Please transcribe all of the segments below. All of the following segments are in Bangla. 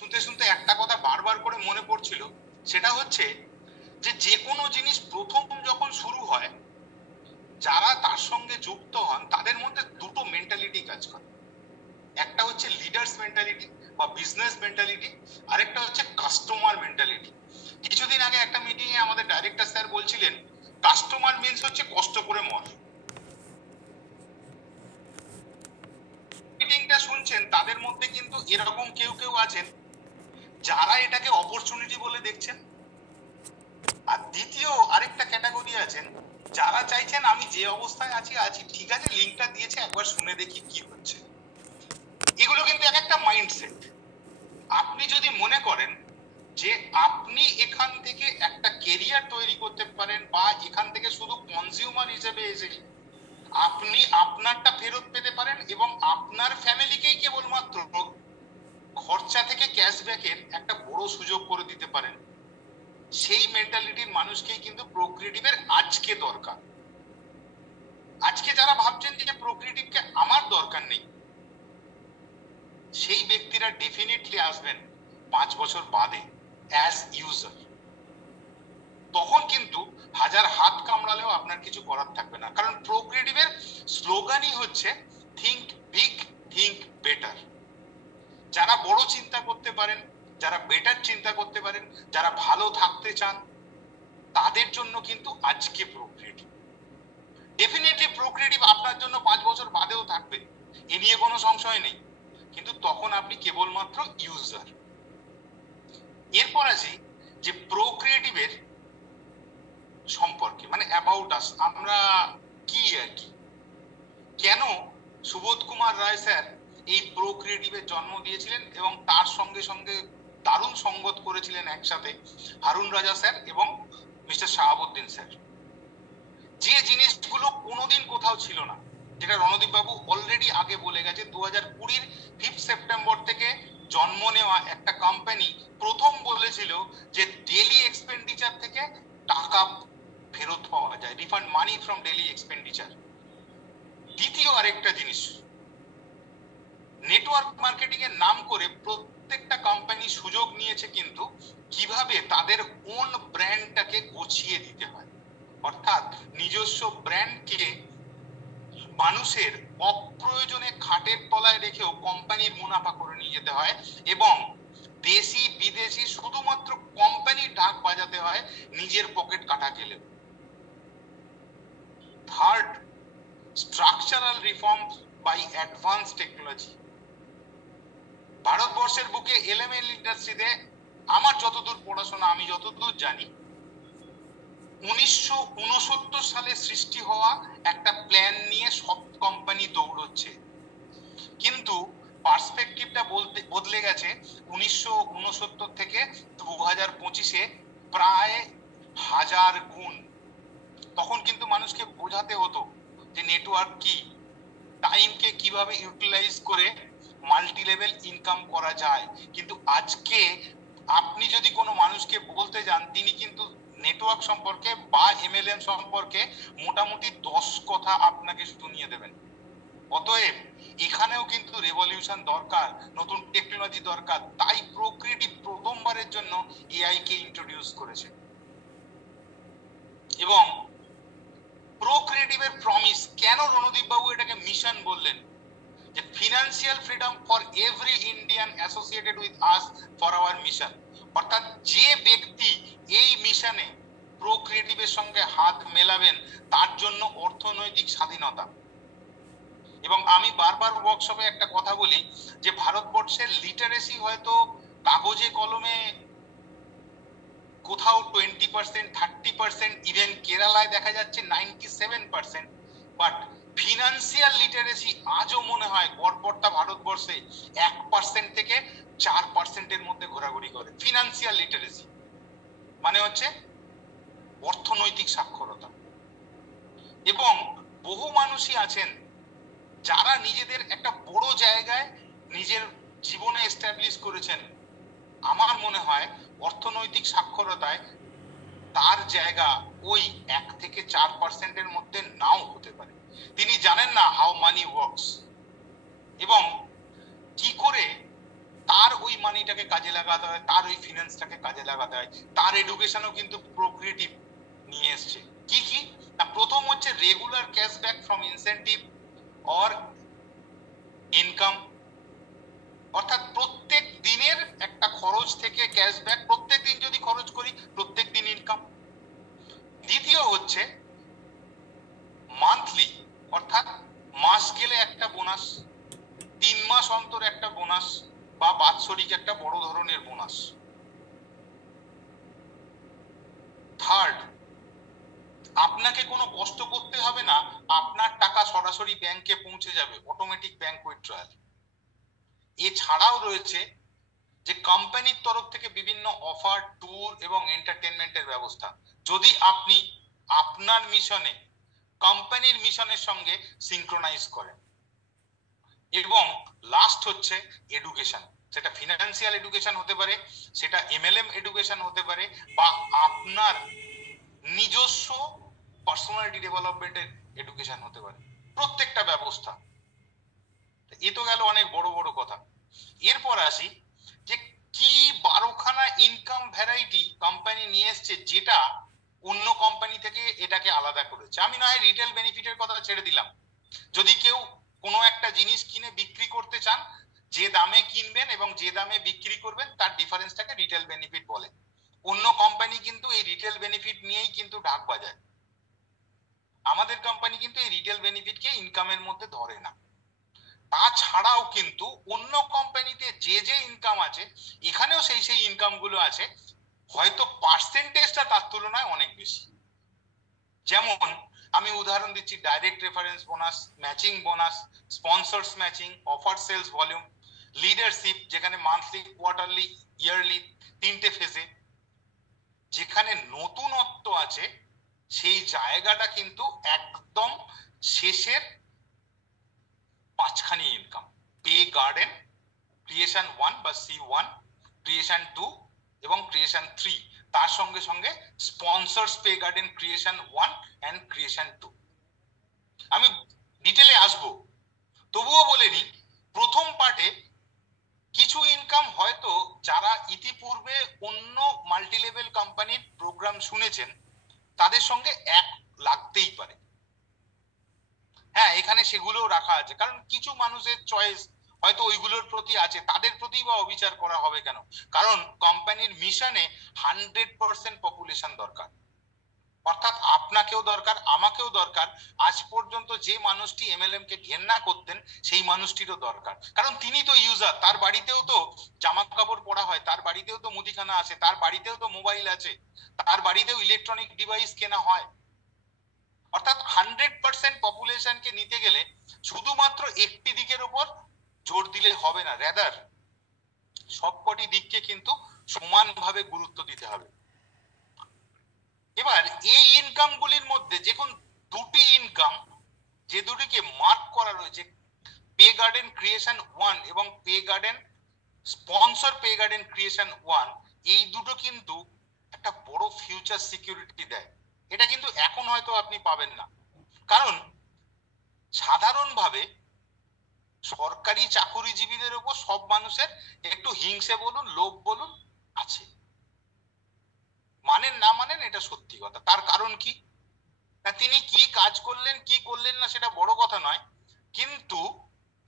শুনতে শুনতে একটা কথা বারবার করে মনে পড়ছিল, সেটা হচ্ছে যে কোনো জিনিস প্রথম যখন শুরু হয়, যারা তার সঙ্গে যুক্ত হন তাদের মধ্যে দুটো মেন্টালিটি কাজ করে। একটা হচ্ছে লিডার্স মেন্টালিটি বা বিজনেস মেন্টালিটি, আরেকটা হচ্ছে কাস্টমার মেন্টালিটি। কিছুদিন আগে একটা মিটিংয়ে আমাদের ডাইরেক্টর স্যার বলছিলেন, কাস্টমার মিন্স হচ্ছে কষ্ট করে মর। মিটিংটা শুনছেন তাদের মধ্যে কিন্তু এরকম কেউ কেউ আছেন যারা এটাকে অপরচুনিটি বলে দেখছেন, আর দ্বিতীয় আরেকটা ক্যাটাগরি আছেন যারা চাইছেন আমি যে অবস্থায় আছি ঠিক আছে, লিঙ্কটা দিয়েছে একবার শুনে দেখি কি হচ্ছে। এগুলো কিন্তু এক একটা মাইন্ডসেট। আপনি যদি মনে করেন যে আপনি এখান থেকে একটা কেরিয়ার তৈরি করতে পারেন বা এখান থেকে শুধু কনজিউমার হিসেবে এসে আপনি আপনারটা ফেরত পেতে পারেন এবং আপনার ফ্যামিলিকেই কেবলমাত্র খরচা থেকে ক্যাশব্যাকের একটা বড় সুযোগ করে দিতে পারেন, সেই মেন্টালিটির মানুষকেই কিন্তু প্রোক্রিয়েটিভের আজকে দরকার। আজকে যারা ভাবছেন যে প্রোক্রিয়েটিভকে আমার দরকার নেই, সেই ব্যক্তিরা ডেফিনেটলি আসবেন 5 বছর বাদে অ্যাজ ইউজার। তখন কিন্তু হাজার হাত কামড়ালেও আপনার কিছু করার থাকবে না, কারণ প্রোক্রিয়েটিভের স্লোগানই হচ্ছে থিঙ্ক বিগ, থিঙ্ক বেটার। যারা বড় চিন্তা করতে পারেন, যারা বেটার চিন্তা করতে পারেন, যারা ভালো থাকতে চান, তাদের জন্য কিন্তু আজকে প্রোক্রিয়েটিভ। ডেফিনেটলি প্রোক্রিয়েটিভ আপনার জন্য 5 বছর বাদেও থাকবে, এ নিয়ে কোনো সংশয় নেই, কিন্তু তখন আপনি কেবলমাত্র ইউজার। এরপর আসি যে প্রোক্রিয়েটিভের সম্পর্কে, মানে অ্যাবাউট আস, আমরা কি আর কি, কেন সুবোধ কুমার রায় স্যার এই প্রোক্রিয়েটিভের জন্ম দিয়েছিলেন এবং তার সঙ্গে সঙ্গে দারুণ সঙ্গত করেছিলেন একসাথে হারুন রাজা স্যার এবং মিস্টার শাহাবুদ্দিন স্যার। যে জিনিসগুলো কোনোদিন কোথাও ছিল না, যেটা রণদীপ বাবু অলরেডি আগে বলে গেছে, 2020 5 সেপ্টেম্বর থেকে জন্ম নেওয়া একটা কোম্পানি প্রথম বলেছিল যে ডেইলি এক্সপেন্ডিচার থেকে টাকা ফেরত পাওয়া যায়, refund money from daily expenditure. দ্বিতীয় আরেকটা জিনিস, নেটওয়ার্ক মার্কেটিং এর নাম করে প্রত্যেকটা কোম্পানি সুযোগ নিয়েছে কিন্তু কিভাবে তাদের ওন ব্র্যান্ডটাকে গুছিয়ে দিতে হয়, অর্থাৎ নিজস্ব ব্র্যান্ডকে মানুষের অপ্রয়োজনে খাটের তলায় রেখেও কোম্পানির মুনাফা করে নিয়ে যেতে হয় এবং দেশি বিদেশি শুধুমাত্র কোম্পানির ঢাক বাজাতে হয়, নিজের পকেট কাটা গেলে। Third, structural reform by advance technology. ভারতবর্ষের বুকে এলএমএল ইন্ডাস্ট্রিতে আমার যতদূর পড়াশোনা, আমি যতদূর জানি, 1969 সালে সৃষ্টি হওয়া একটা প্ল্যান নিয়ে সব কোম্পানি দৌড়চ্ছে, কিন্তু পার্সপেক্টিভটা বদলে গেছে 1969 থেকে 2025-এ প্রায় 1000 গুণ। তখন কিন্তু মানুষকে বোঝাতে হতো যে নেটওয়ার্ক কি, টাইমকে কিভাবে ইউটিলাইজ করে মাল্টি লেভেল ইনকাম করা যায়, কিন্তু আজকে আপনি যদি কোনো মানুষকে বলতে যান, তিনি কিন্তু নেটওয়ার্ক সম্পর্কে বা এমএলএম সম্পর্কে মোটামুটি 10 কথা আপনাকে শুনিয়ে দেবেন। অতএব এখানেও কিন্তু রেভলিউশন দরকার, নতুন টেকনোলজি দরকার। তাই প্রোক্রিয়েটিভ প্রথমবারের জন্য এআই কে ইন্ট্রোডিউস করেছে এবং প্রোক্রিয়েটিভের প্রমিস, কেন রণদীপ বাবু এটাকে মিশন বললেন, যে financial freedom for every Indian associated with us for our mission. অর্থাৎ যে ব্যক্তি এই মিশনে প্রোক্রিয়েটিভের সঙ্গে হাত মেলাবেন তার জন্য অর্থনৈতিক স্বাধীনতা। এবং আমি বারবার ওয়ার্কশপে একটা কথা বলি যে ভারতবর্ষের লিটারেসি হয়তো কাগজে কলমে কোথাও 20%, 30%, ইভেন কেরালায় দেখা যাচ্ছে 97%, বাট ফিনান্সিয়াল লিটারেসি আজও মনে হয় গড়পড়তা ভারতবর্ষে 1% থেকে 4%-এর মধ্যে ঘোরাঘুরি করে। ফিনান্সিয়াল লিটারেসি মানে হচ্ছে অর্থনৈতিক সাক্ষরতা। এবং বহু মানুষই আছেন যারা নিজেদের একটা বড় জায়গায় নিজের জীবনে এস্টাবলিশ করেছেন। আমার মনে হয় অর্থনৈতিক সাক্ষরতায় তার জায়গা ওই 1 থেকে 4%-এর মধ্যে নাও হতে পারে। তিনি জানেন না হাউ মানি ওয়ার্কস এবং কি করে তার ওই মানিটাকে কাজে লাগাতে হয়, তার ওই ফিনান্সটাকে কাজে লাগাতে হয়। তার এডুকেশনও কিন্তু প্রোক্রিয়েটিভ নিয়ে এসছে। কি কি না, প্রথম হচ্ছে regular cashback from incentive or income, অর্থাৎ প্রত্যেক দিনের একটা খরচ থেকে ক্যাশব্যাক, প্রত্যেক দিন যদি খরচ করি প্রত্যেক দিন ইনকাম। দ্বিতীয় হচ্ছে মান্থলি, অর্থাৎ মাস গেলে একটা বোনাস, 3 মাস অন্তর একটা বোনাস, বা বাৎসরিক একটা বড় ধরনের বোনাস। থার্ড, আপনাকে কোনো কষ্ট করতে হবে না, আপনার টাকা সরাসরি ব্যাংকে পৌঁছে যাবে, অটোমেটিক ব্যাংক উইথড্রয়াল। এছাড়াও রয়েছে যে কোম্পানির তরফ থেকে বিভিন্ন অফার, ট্যুর এবং এন্টারটেনমেন্টের ব্যবস্থা, যদি আপনি আপনার মিশনে কোম্পানির মিশনের সঙ্গে সিনক্রোনাইজ করেন। এবং লাস্ট হচ্ছে এডুকেশন, সেটা ফিনান্সিয়াল এডুকেশন হতে পারে, সেটা এমএলএম এডুকেশন হতে পারে, বা আপনার নিজস্ব পার্সোনালিটি ডেভেলপমেন্টের এডুকেশন হতে পারে, প্রত্যেকটা ব্যবস্থা। এ তো গেল অনেক বড় বড় কথা। এরপর আসি যে কি 12খানা ইনকাম ভ্যারাইটি কোম্পানি নিয়ে এসছে যেটা অন্য কোম্পানি থেকে এটাকে আলাদা করেছে। আমি না হয় রিটেল বেনিফিটের কথা ছেড়ে দিলাম, যদি কেউ কোনো একটা জিনিস কিনে বিক্রি করতে চান, যে দামে কিনবেন এবং যে দামে বিক্রি করবেন তার ডিফারেন্সটাকে রিটেল বেনিফিট বলে। অন্য কোম্পানি কিন্তু এই রিটেল বেনিফিট নিয়েই কিন্তু ঢাক বাজায়, আমাদের কোম্পানি কিন্তু এই রিটেল বেনিফিটকে ইনকামের মধ্যে ধরে না। তাছাড়াও কিন্তু অন্য কোম্পানিতে যে যে ইনকাম আছে এখানেও সেই সেই ইনকাম গুলো আছে, হয়তো পার্সেন্টেজটা তার তুলনায় অনেক বেশি। যেমন আমি উদাহরণ দিচ্ছি, direct reference bonus, matching bonus, sponsors matching, offer sales volume, leadership, যেখানে মান্থলি, কোয়ার্টারলি, ইয়ারলি 3টে ফেজে। যেখানে নতুনত্ব আছে সেই জায়গাটা কিন্তু একদম শেষের 5খানি ইনকাম, পে গার্ডেন, ক্রিয়েশন 1 বা C1, ক্রিয়েশন 2 এবং ক্রিয়েশন 3, তার সঙ্গে সঙ্গে sponsors pay garden creation 1 and creation 2। আমি ডিটেলে আসবো, তবুও বলে নি প্রথম পার্টে কিছু ইনকাম হয়তো যারা ইতিপূর্বে অন্য মাল্টিলেভেল কোম্পানির প্রোগ্রাম শুনেছেন তাদের সঙ্গে এক লাগতেই পারে। হ্যাঁ, এখানে সেগুলোও রাখা আছে, কারণ কিছু মানুষের চয়েস হয়তো ওইগুলোর প্রতি আছে, তাদের প্রতি বা অবিচার করা হবে কেন? কারণ কোম্পানির মিশনে 100% পপুলেশন দরকার, অর্থাৎ আপনাকেও দরকার, আমাকেও দরকার। আজ পর্যন্ত যে মানুষটি এমএলএম কে ঘেন্না করতেন সেই মানুষটিরও দরকার, কারণ তিনি তো ইউজার, তার বাড়িতেও তো জামা কাপড় পরা হয়, তার বাড়িতেও তো মুদিখানা আছে, তার বাড়িতেও তো মোবাইল আছে, তার বাড়িতেও ইলেকট্রনিক ডিভাইস কেনা হয়। অর্থাৎ 100% পপুলেশনকে নিতে গেলে শুধুমাত্র একটি দিকের উপর জোর দিলে হবে না, রাদার সবকটি দিককে কিন্তু সমানভাবে গুরুত্ব দিতে হবে। এবার এই ইনকাম গুলির মধ্যে যে কোন দুটি ইনকাম, যে দুটিকে মার্ক করা রয়েছে, পে গার্ডেন ক্রিয়েশন 1 এবং pay garden sponsor pay garden creation 1, এই দুটো কিন্তু একটা বড় ফিউচার সিকিউরিটি দেয়। এটা কিন্তু এখন হয়তো আপনি পাবেন না, কারণ সাধারণভাবে সরকারি চাকুরিজীবীদের উপর সব মানুষের একটু হিংসে বলুন, লোভ বলুন আছে, মানেন না মানেন এটা সত্যি কথা। তার কারণ কি না, তিনি কি কাজ করলেন কি করলেন না সেটা বড় কথা নয়, কিন্তু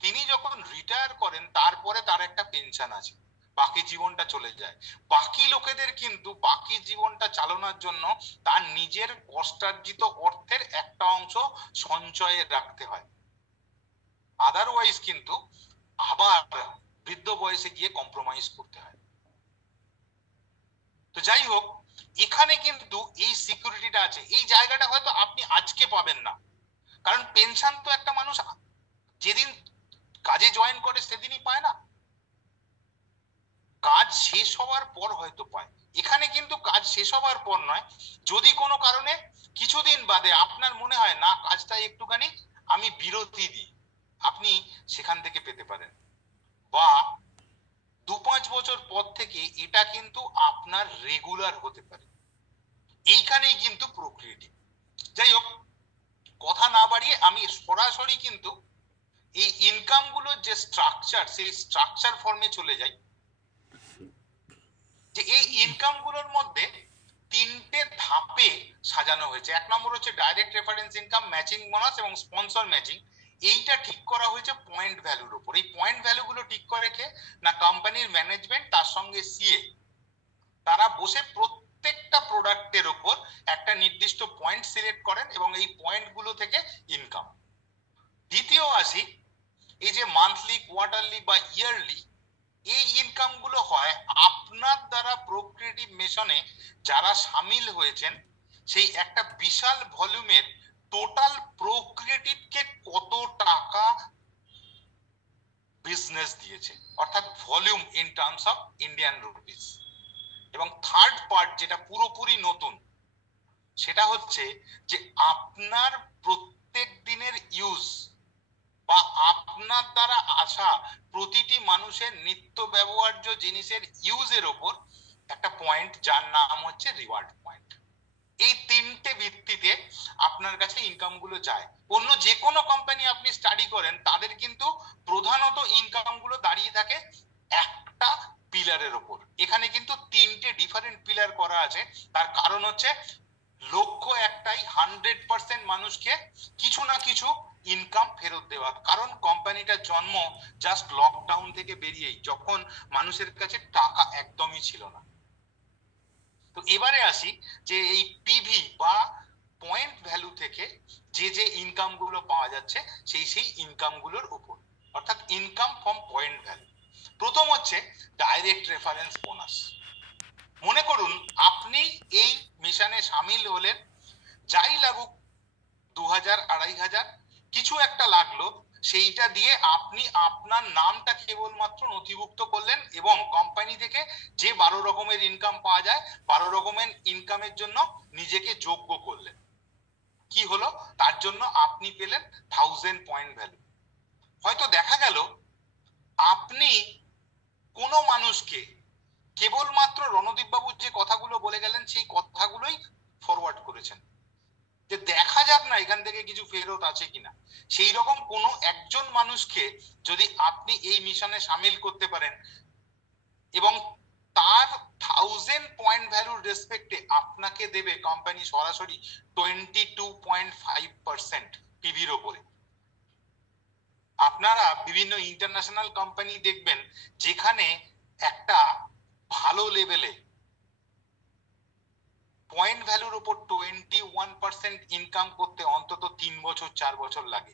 তিনি যখন রিটায়ার করেন তারপরে তার একটা পেনশন আছে, বাকি জীবনটা চলে যায়। বাকি লোকেদের কিন্তু বাকি জীবনটা চালানোর জন্য তার নিজের কষ্টার্জিত অর্থের একটা অংশ সঞ্চয়ে রাখতে হয়, আদারওয়াইজ কিন্তু আবার বৃদ্ধ বয়সে গিয়ে কম্প্রোমাইজ করতে হয়। তো যাই হোক, এখানে কিন্তু এই সিকিউরিটিটা আছে, এই জায়গাটা হয়তো আপনি আজকে পাবেন না, কারণ পেনশন তো একটা মানুষ যেদিন কাজে জয়েন করে সেদিনই পায় না, কাজ শেষ হওয়ার পর হয়তো পায়। এখানে কিন্তু কাজ শেষ হওয়ার পর নয়, যদি কোনো কারণে কিছুদিন বাদে আপনার মনে হয় না কাজটা একটুখানি আমি বিরতি দিই, আপনি সেখান থেকে পেতে পারেন, বা 2-5 বছর পর থেকে এটা কিন্তু আপনার রেগুলার হতে পারে। এইখানেই কিন্তু প্রক্রিয়াটি। যাই হোক, কথা না বাড়িয়ে আমি সরাসরি কিন্তু এই ইনকাম গুলোর যে স্ট্রাকচার, সেই স্ট্রাকচার ফর্মে চলে যাই। ইনকাম গুলোর মধ্যে তিনটে ধাপে সাজানো হয়েছে। এক নম্বর হচ্ছে direct reference income, matching bonus এবং স্পন্সর ম্যাচিং। এইটা ঠিক করা হয়েছে পয়েন্ট ভ্যালুর উপর। এই পয়েন্ট ভ্যালু গুলো ঠিক করে রেখে না কোম্পানির ম্যানেজমেন্ট তার সঙ্গে সিএ তারা বসে প্রত্যেকটা প্রোডাক্টের উপর একটা নির্দিষ্ট পয়েন্ট সিলেক্ট করেন এবং এই পয়েন্ট গুলো থেকে ইনকাম। দ্বিতীয় আসি, এই যে মান্থলি, কোয়ার্টারলি বা ইয়ারলি এই ইনকাম গুলো হয় আপনার দ্বারা প্রোক্রিয়েটিভ মিশনে যারা সামিল হয়েছেন সেই একটা বিশাল ভলিউমের টোটাল প্রোক্রিয়েটিভকে কত টাকা বিজনেস দিয়েছে, অর্থাৎ volume in terms of Indian rupees. এবং থার্ড পার্ট যেটা পুরোপুরি নতুন, সেটা হচ্ছে যে আপনার প্রত্যেক দিনের ইউজ বা আপনার দ্বারা আসা প্রতিটি মানুষের নিত্য ব্যবহার্য জিনিসের ইউজের ওপর একটা পয়েন্ট যার নাম হচ্ছে রিওয়ার্ড পয়েন্ট। এই তিনটে ভিত্তিতে আপনার কাছে ইনকাম গুলো যায়। অন্য যে কোনো কোম্পানি আপনি স্টাডি করেন তাদের কিন্তু প্রধানত ইনকাম গুলো দাঁড়িয়ে থাকে একটা পিলারের ওপর। এখানে কিন্তু তিনটে ডিফারেন্ট পিলার করা আছে। তার কারণ হচ্ছে লক্ষ্য একটাই, 100% মানুষকে কিছু না কিছু ইনকাম ফেরত দেওয়া। কারণ কোম্পানিটার জন্ম জাস্ট লকডাউন থেকে বেরিয়েই, যখন মানুষের কাছে টাকা একদমই ছিল না। তো এবারে আসি যে এই পিভি বা পয়েন্ট ভ্যালু থেকে যে যে ইনকাম গুলো পাওয়া যাচ্ছে সেই ইনকাম গুলোর উপর, অর্থাৎ ইনকাম ফ্রম পয়েন্ট ভ্যালু। প্রথম হচ্ছে ডাইরেক্ট রেফারেন্স বোনাস। মনে করুন আপনি এই মিশনে সামিল হলেন, যাই লাগুক 2000, 2500 কিছু একটা লাগলো, সেইটা দিয়ে আপনি আপনার নামটা কেবলমাত্র নথিভুক্ত করলেন এবং কোম্পানি থেকে যে 12 রকমের ইনকাম পাওয়া যায় 12 রকমের ইনকামের জন্য নিজেকে যোগ্য করলেন। কি হলো? তার জন্য আপনি পেলেন 1000 পয়েন্ট ভ্যালু। হয়তো দেখা গেল আপনি কোনো মানুষকে কেবলমাত্র রণদীপ বাবু যে কথাগুলো বলে গেলেন সেই কথাগুলোই ফরওয়ার্ড করেছেন, যে দেখা যাক না এখান থেকে কিছু ফেরত আছে কিনা। সেই রকম কোনো একজন মানুষকে যদি আপনি এই মিশনে সামিল করতে পারেন এবং তার 1000 পয়েন্ট ভ্যালুর রেসপেক্টে আপনাকে দেবে কোম্পানি সরাসরি 22.5% পিভির ওপরে। আপনারা বিভিন্ন ইন্টারন্যাশনাল কোম্পানি দেখবেন যেখানে একটা ভালো লেভেলে পয়েন্ট ভ্যালুর উপর 21% ইনকাম করতে অন্তত 3 বছর 4 বছর লাগে,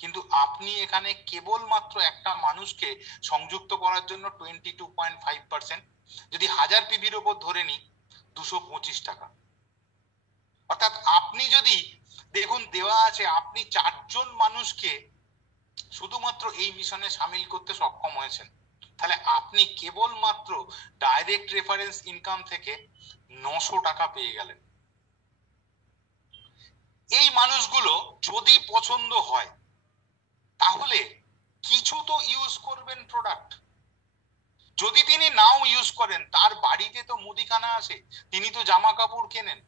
কিন্তু আপনি এখানে কেবলমাত্র একটা মানুষকে সংযুক্ত করার জন্য 22.5%, যদি 1000 পিভির উপর ধরে নিই 225 টাকা। অর্থাৎ আপনি যদি দেখুন দেওয়া আছে আপনি 4 জন মানুষকে শুধুমাত্র এই মিশনে সামিল করতে সক্ষম হয়েছেন, তাহলে আপনি কেবলমাত্র ডাইরেক্ট রেফারেন্স ইনকাম থেকে 900 টাকা পেয়ে গেলেন। এই মানুষগুলো যদি পছন্দ হয় তাহলে কিছু তো ইউজ করবেন প্রোডাক্ট। যদি তিনি নাও ইউজ করেন, তার বাড়িতে তো মুদিখানা আসে, তিনি তো জামা কাপড় কেনেন,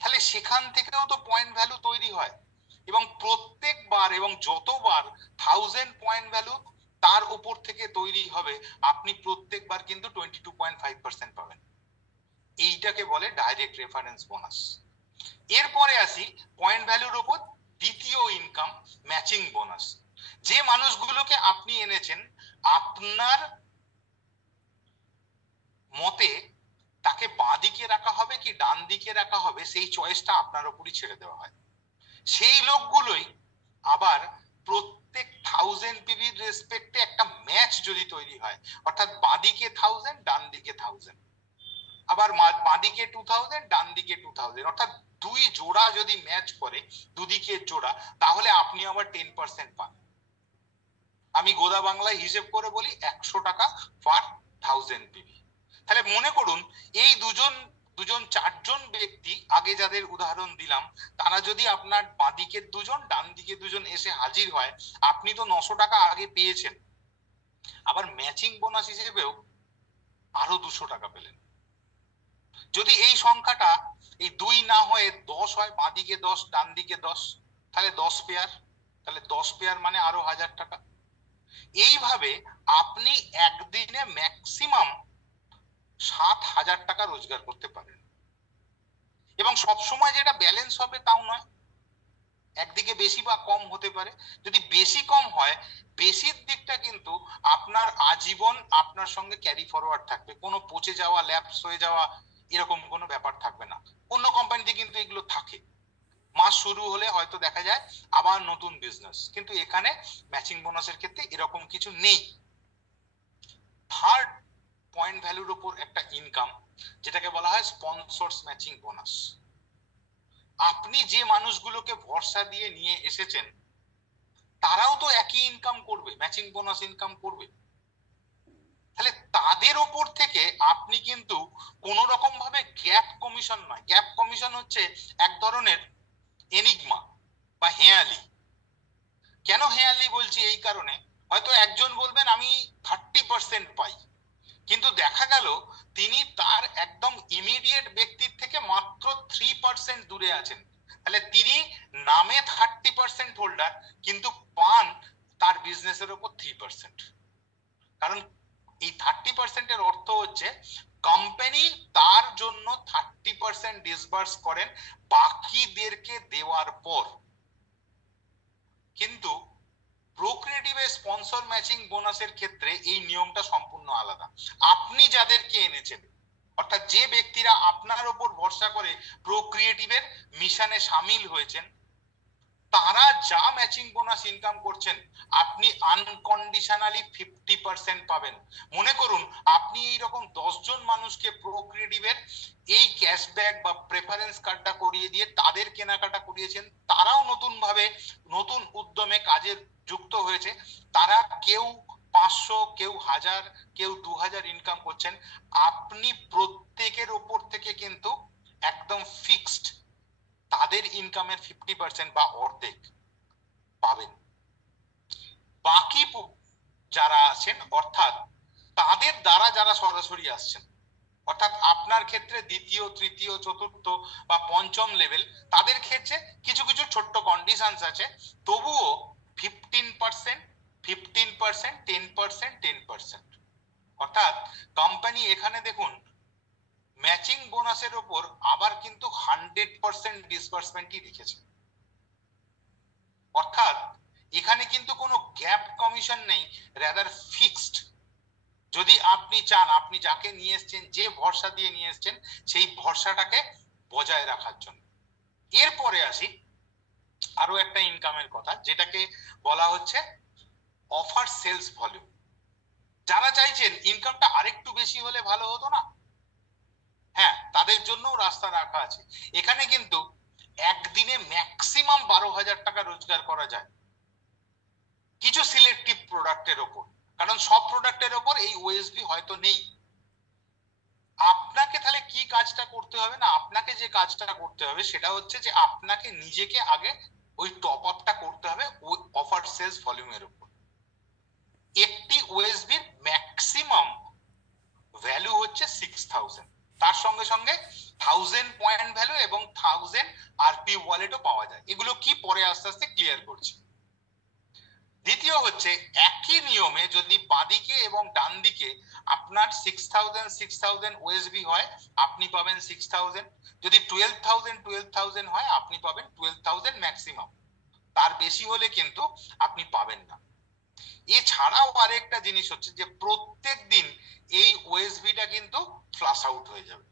তাহলে সেখান থেকেও তো পয়েন্ট ভ্যালু তৈরি হয় এবং প্রত্যেকবার এবং যতবার 1000 পয়েন্ট ভ্যালু তার উপর থেকে তৈরি হবে আপনি প্রত্যেকবার কিন্তু 22.5% পাবেন। এইটাকে বলে ডাইরেক্ট রেফারেন্স বোনাস। এরপরে আসি পয়েন্ট ভ্যালুর উপর দ্বিতীয় ইনকাম, ম্যাচিং বোনাস। যে মানুষগুলোকে আপনি এনেছেন আপনার মতে তাকে বাঁ দিকে রাখা হবে কি ডান দিকে রাখা হবে সেই চয়েসটা আপনার উপরই ছেড়ে দেওয়া হয়। সেই লোকগুলোই আবার প্রত্যেক 1000 পিভির রেসপেক্টে একটা ম্যাচ যদি তৈরি হয়, অর্থাৎ বাঁ দিকে 1000 ডান দিকে 1000, আবার বাঁ দিকে 2000 ডান দিকে 2000, অর্থাৎ দুই জোড়া যদি ম্যাচ করে দুদিকের জোড়া, তাহলে আপনি আবার 10% পান। আমি গোদা বাংলায় হিসেব করে বলি 100 টাকা পার 1000 পিভি। তাহলে মনে করুন এই দুজন 4জন ব্যক্তি আগে যাদের উদাহরণ দিলাম, তারা যদি আপনার বাঁ দিকের দুজন ডান দিকে দুজন এসে হাজির হয়, আপনি তো 900 টাকা আগে পেয়েছেন, আবার ম্যাচিং বোনাস হিসেবেও আরো 200 টাকা পেলেন। যদি এই সংখ্যাটা এই 2 না হয়ে 10 হয়, বাঁ দিকে 10 ডান দিকে 10, তাহলে 10 পেয়ার, তাহলে 10 পেয়ার মানে আরো 1000 টাকা। এইভাবে আপনি একদিনে ম্যাক্সিমাম 7000 টাকা রোজগার করতে পারেন। এবং সবসময় যেটা ব্যালেন্স হবে তাও নয়, একদিকে বেশি বা কম হতে পারে। যদি বেশি কম হয়, বেশির দিকটা কিন্তু আপনার আজীবন আপনার সঙ্গে ক্যারি ফরওয়ার্ড থাকবে, কোনো পচে যাওয়া ল্যাপস হয়ে যাওয়া এরকম কোনো ব্যাপার থাকবে না। অন্য কোম্পানিতে কিন্তু এগুলো থাকে, মাস শুরু হলে হয়তো দেখা যায় আবার নতুন বিজনেস, কিন্তু এখানে ম্যাচিং বোনাসের ক্ষেত্রে এরকম কিছু নেই। থার্ড পয়েন্ট ভ্যালুর উপর একটা ইনকাম, যেটাকে বলা হয় স্পন্সরস ম্যাচিং বোনাস। আপনি যে মানুষগুলোকে ভরসা দিয়ে নিয়ে এসেছেন তারাও তো একই ইনকাম করবে, ম্যাচিং বোনাস ইনকাম করবে। তাহলে তাদের ওপর থেকে আপনি কিন্তু কোন রকম ভাবে গ্যাপ কমিশন নয়, গ্যাপ কমিশন হচ্ছে এক ধরনের এনিগমা বা হেয়ালি। কেন হেয়ালি বলছি? এই কারণে, হয়তো একজন বলবেন আমি 30% পাই, কিন্তু দেখা গেল তিনি তার একদম ইমিডিয়েট ব্যক্তির থেকে মাত্র 3% দূরে আছেন। তাহলে তিনি নামে 30% হোল্ডার, কিন্তু পান তার বিজনেসের উপর 3%। কারণ এই 30% এর অর্থ হচ্ছে কোম্পানি তার জন্য 30% ডিসবার্স করেন বাকিদেরকে দেওয়ার পর। কিন্তু প্রোক্রিয়েটিভে স্পন্সর ম্যাচিং বোনাসের ক্ষেত্রে এই নিয়মটা সম্পূর্ণ আলাদা। আপনি যাদেরকে এনেছেন, অর্থাৎ যে ব্যক্তিরা আপনার উপর ভরসা করে প্রোক্রিয়েটিভের মিশনে সামিল হয়েছেন, তারা যা ম্যাচিং বোনাস ইনকাম করছেন আপনি আনকন্ডিশনালি 50% পাবেন। মনে করুন আপনি এইরকম 10 জন মানুষকে প্রোক্রিয়েটিভের এই ক্যাশব্যাক বা প্রেফারেন্স কার্ডটা করিয়ে দিয়ে তাদের কেনাকাটা করিয়েছেন, তারাও নতুন ভাবে নতুন উদ্যমে কাজে যুক্ত হয়েছে, তারা কেউ 500, কেউ 1000, কেউ 2000 ইনকাম করছেন। আপনি প্রত্যেকের ওপর থেকে কিন্তু একদম ফিক্সড তাদের ইনকামের 50% বা অর্ধেক পাবেন। বাকি যারা আছেন, অর্থাৎ তাদের দ্বারা যারা সরাসরি আসছেন, অর্থাৎ আপনার ক্ষেত্রে দ্বিতীয়, তৃতীয়, চতুর্থ বা পঞ্চম লেভেল, তাদের ক্ষেত্রে কিছু কিছু ছোট্ট কন্ডিশনস আছে, তবুও 15%, 15%, 10%, 10%। অর্থাৎ কোম্পানি এখানে দেখুন ম্যাচিং বোনাসের উপর আবার কিন্তু 100% ডিসবার্সমেন্টই রেখেছে। অর্থাৎ এখানে কিন্তু কোনো গ্যাপ কমিশন নেই, রাদার ফিক্সড। যদি আপনি চান, আপনি যাকে নিয়ে এসছেন, যে ভরসা দিয়ে নিয়ে এসছেন, সেই ভরসাটাকে বজায় রাখার জন্য। এরপরে আসি আরো একটা ইনকামের কথা, যেটাকে বলা হচ্ছে অফার সেলস ভলিউম। যারা চাইছেন ইনকামটা আরেকটু বেশি হলে ভালো হতো না, হ্যাঁ, তাদের জন্য রাস্তা রাখা আছে। এখানে কিন্তু একদিনে ম্যাক্সিমাম 12,000 টাকা রোজগার করা যায় কিছু সিলেক্টিভ প্রোডাক্টের ওপর, কারণ সব প্রোডাক্টের ওপর এই ওএসবি হয়তো নেই। আপনাকে তাহলে কি কাজটা করতে হবে না, আপনাকে যে কাজটা করতে হবে সেটা হচ্ছে যে আপনাকে নিজেকে আগে ওই টপ আপটা করতে হবে ওই অফার সেলস ভলিউমের উপর। একটি ওএসবির ম্যাক্সিমাম ভ্যালু হচ্ছে 6000, তার সঙ্গে সঙ্গে 1000 পয়েন্ট ভ্যালু এবং 1000 আরপি ওয়ালেটও পাওয়া যায়। এগুলো কি পরে আস্তে আস্তে ক্লিয়ার করছি। দ্বিতীয় হচ্ছে একই নিয়মে যদি বাঁদিকে এবং ডান দিকে আপনার 6000 6000 ওএসবি হয় আপনি পাবেন 6000, যদি 12000 12000 হয় আপনি পাবেন 12000 ম্যাক্সিমাম, তার বেশি হলে কিন্তু আপনি পাবেন না। এছাড়াও আরেকটা জিনিস হচ্ছে যে প্রত্যেক দিন এই ওএসবিটা কিন্তু ফ্লাশ আউট হয়ে যাবে।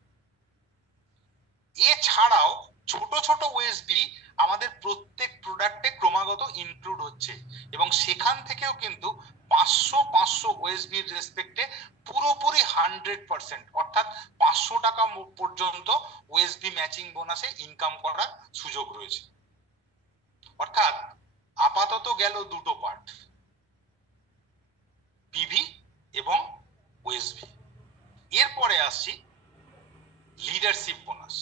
এছাড়াও ছোট ছোট ওএসবি আমাদের প্রত্যেক প্রোডাক্টে ক্রমাগত ইনক্লুড হচ্ছে, এবং সেখান থেকেও কিন্তু 500 ওএসবির রেসপেক্টে পুরোপুরি 100%, অর্থাৎ 500 টাকা পর্যন্ত ওএসবি ম্যাচিং বোনাসে ইনকাম করার সুযোগ রয়েছে। অর্থাৎ আপাতত গেল দুটো পার্ট, পিভি এবং ওএসবি। এরপরে আসছি লিডারশিপ বোনাস।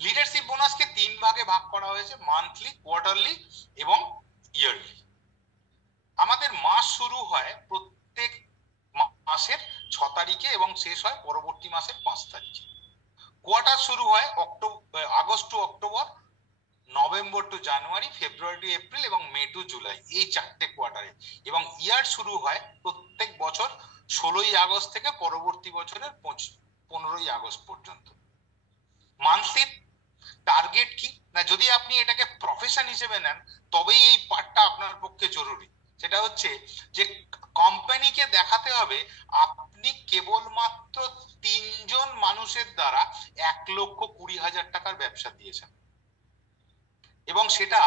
লিডারশিপ বোনাসকে 3 ভাগে ভাগ করা হয়েছে, মান্থলি, কোয়ার্টারলি এবং ইয়ারলি। আমাদের মাস শুরু হয় প্রত্যেক মাসের 6 তারিখে এবং শেষ হয় পরবর্তী মাসের 5 তারিখে। কোয়ার্টার শুরু হয় August to October, November to January, February to April এবং মে টু জুলাই, এই 4টে কোয়ার্টারে। এবং ইয়ার শুরু হয় প্রত্যেক বছর 16ই আগস্ট থেকে পরবর্তী বছরের 15ই আগস্ট পর্যন্ত। মান্থলি টার্গেট কি না, যদি আপনি এটাকে প্রফেশন হিসেবে নেন তবেই এই পার্টটা আপনার পক্ষে জরুরি। সেটা হচ্ছে যে কোম্পানিকে দেখাতে হবে আপনি কেবলমাত্র 3 জন মানুষের দ্বারা 1,20,000 টাকার ব্যবসা দিয়েছেন, এবং সেটা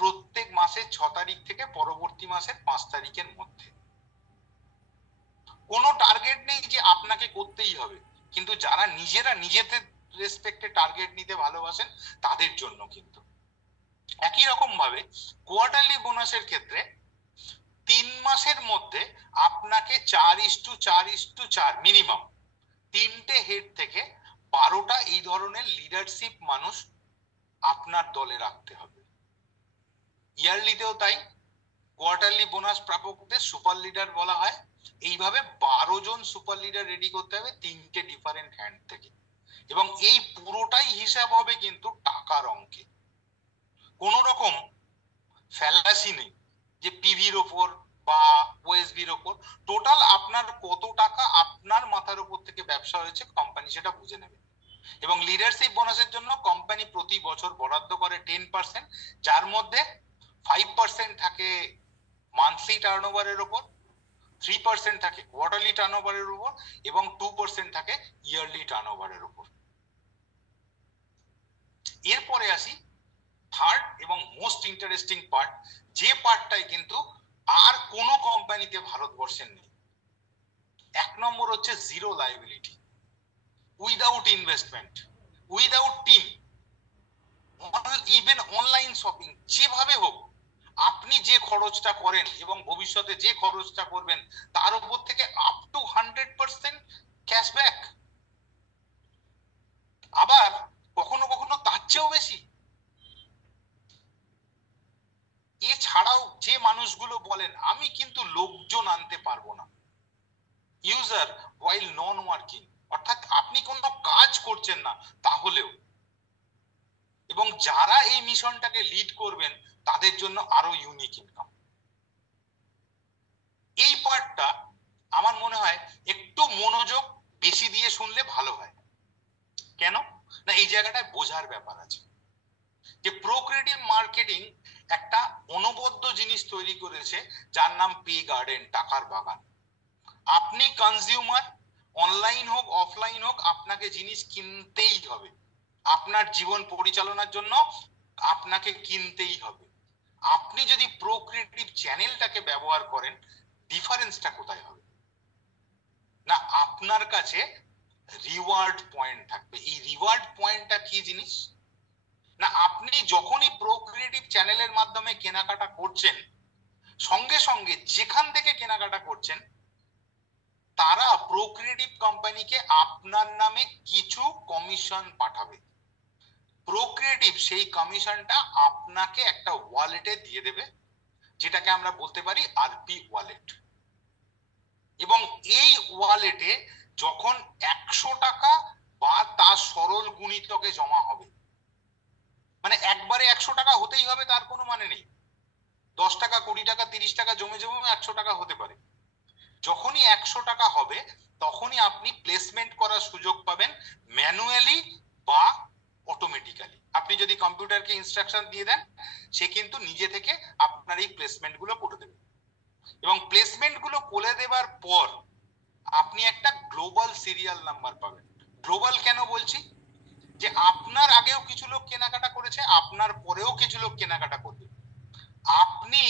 প্রত্যেক মাসের 6 তারিখ থেকে পরবর্তী মাসের 5 তারিখের মধ্যে। কোনো টার্গেট নেই যে আপনাকে করতেই হবে, কিন্তু যারা নিজেরা নিজেদের রেসপেক্টে টার্গেট নিতে ভালোবাসেন তাদের জন্য কিন্তু। একই রকম ভাবে কোয়ার্টারলি বোনাসের ক্ষেত্রে 3 মাসের মধ্যে আপনাকে 4:4:4 মিনিমাম 3টে হেড থেকে 12টা এই ধরনের লিডারশিপ মানুষ আপনার দলে রাখতে হবে। ইয়ারলিতেও তাই, কোয়ার্টারলি বোনাস প্রাপকদের সুপার লিডার বলা হয়। এইভাবে 12 জন সুপার লিডার রেডি করতে হবে 3টে ডিফারেন্ট হ্যান্ড থেকে, এবং এই পুরোটাই হিসাব হবে কিন্তু টাকার অঙ্কে। কোন রকম ফ্যালাসি নেই যে পিভির ওপর বা ওএসবির ওপর। টোটাল আপনার কত টাকা আপনার মাথার উপর থেকে ব্যবসা হয়েছে কোম্পানি সেটা বুঝে নেবে। এবং লিডারশিপ বোনাসের জন্য কোম্পানি প্রতি বছর বরাদ্দ করে 10%, যার মধ্যে 5% থাকে মান্থলি টার্নওভারের উপর, 3% থাকে কোয়ার্টারলি টার্নওভারের উপর, এবং 2% থাকে ইয়ারলি টার্নওভারের উপর। এরপরে আসি থার্ড এবং মোস্ট ইন্টারেস্টিং পার্ট, যে পার্টটাই কিন্তু আর কোনো কোম্পানিতে ভারতবর্ষের নেই। 1 নম্বর হচ্ছে zero liability, without investment, without team, even online shopping, যেভাবে হোক আপনি যে খরচটা করেন এবং ভবিষ্যতে যে খরচটা করবেন তার উপর থেকে আপ টু 100% ক্যাশব্যাক, আবার কখনো কখনো তার চেয়েও বেশি। এছাড়াও যে মানুষগুলো বলেন আমি কিন্তু লোকজন আনতে পারবো না, ইউজার ওয়াইল নন ওয়ার্কিং, অর্থাৎ আপনি কোনো কাজ করছেন না তাহলেও, এবং যারা এই মিশনটাকে লিড করবেন তাদের জন্য আরো ইউনিক ইনকাম। এই পার্টটা আমার মনে হয় একটু মনোযোগ বেশি দিয়ে শুনলে ভালো হয়। কেন না, এই জায়গাটায় বোঝার ব্যাপার আছে যে প্রোক্রিয়েটিভ মার্কেটিং একটা অনবদ্য জিনিস তৈরি করেছে যার নাম পে গার্ডেন, টাকার বাগান। আপনি কনজিউমার, অনলাইন হোক অফলাইন হোক, আপনাকে জিনিস কিনতেই হবে। আপনার জীবন পরিচালনার জন্য আপনাকে কিনতেই হবে। আপনি যদি প্রোক্রিয়েটিভ চ্যানেলটাকে ব্যবহার করেন, ডিফারেন্সটা কোথায় হবে না, আপনার কাছে রিওয়ার্ড পয়েন্ট থাকবে। এই রিওয়ার্ড পয়েন্টটা কি জিনিস না, আপনি যখনই প্রোক্রিয়েটিভ চ্যানেলের মাধ্যমে কেনাকাটা করছেন, সঙ্গে সঙ্গে যেখান থেকে কেনাকাটা করছেন তারা প্রোক্রিয়েটিভ কোম্পানিকে আপনার নামে কিছু কমিশন পাঠাবে। প্রোক্রিয়েটিভ সেই কমিশনটা আপনাকে একটা ওয়ালেটে দিয়ে দেবে, যেটাকে আমরা বলতে পারি আরপি ওয়ালেট। এবং এই ওয়ালেটে যখন 100 টাকা বা তার সরল গুণিতকে জমা হবে, মানে একবারে 100 টাকা হতেই হবে তার কোনো মানে নেই, 10 টাকা 20 টাকা 30 টাকা জমে জমে 100 টাকা হতে পারে। যখনই 100 টাকা হবে তখনই আপনি প্লেসমেন্ট করার সুযোগ পাবেন, ম্যানুয়ালি বা অটোমেটিক্যালি। আপনি যদি কম্পিউটারকে ইনস্ট্রাকশন দিয়ে দেন, সে কিন্তু নিজে থেকে আপনার এই প্লেসমেন্ট গুলো করে দেবে। এবং প্লেসমেন্ট গুলো করে দেওয়ার পর আপনি একটা গ্লোবাল সিরিয়াল নাম্বার পাবেন। গ্লোবাল কেন বলছি, যে আপনার আগেও কিছু লোক কেনাকাটা করেছে, আপনার পরেও কিছু লোক কেনাকাটা করবে। আপনি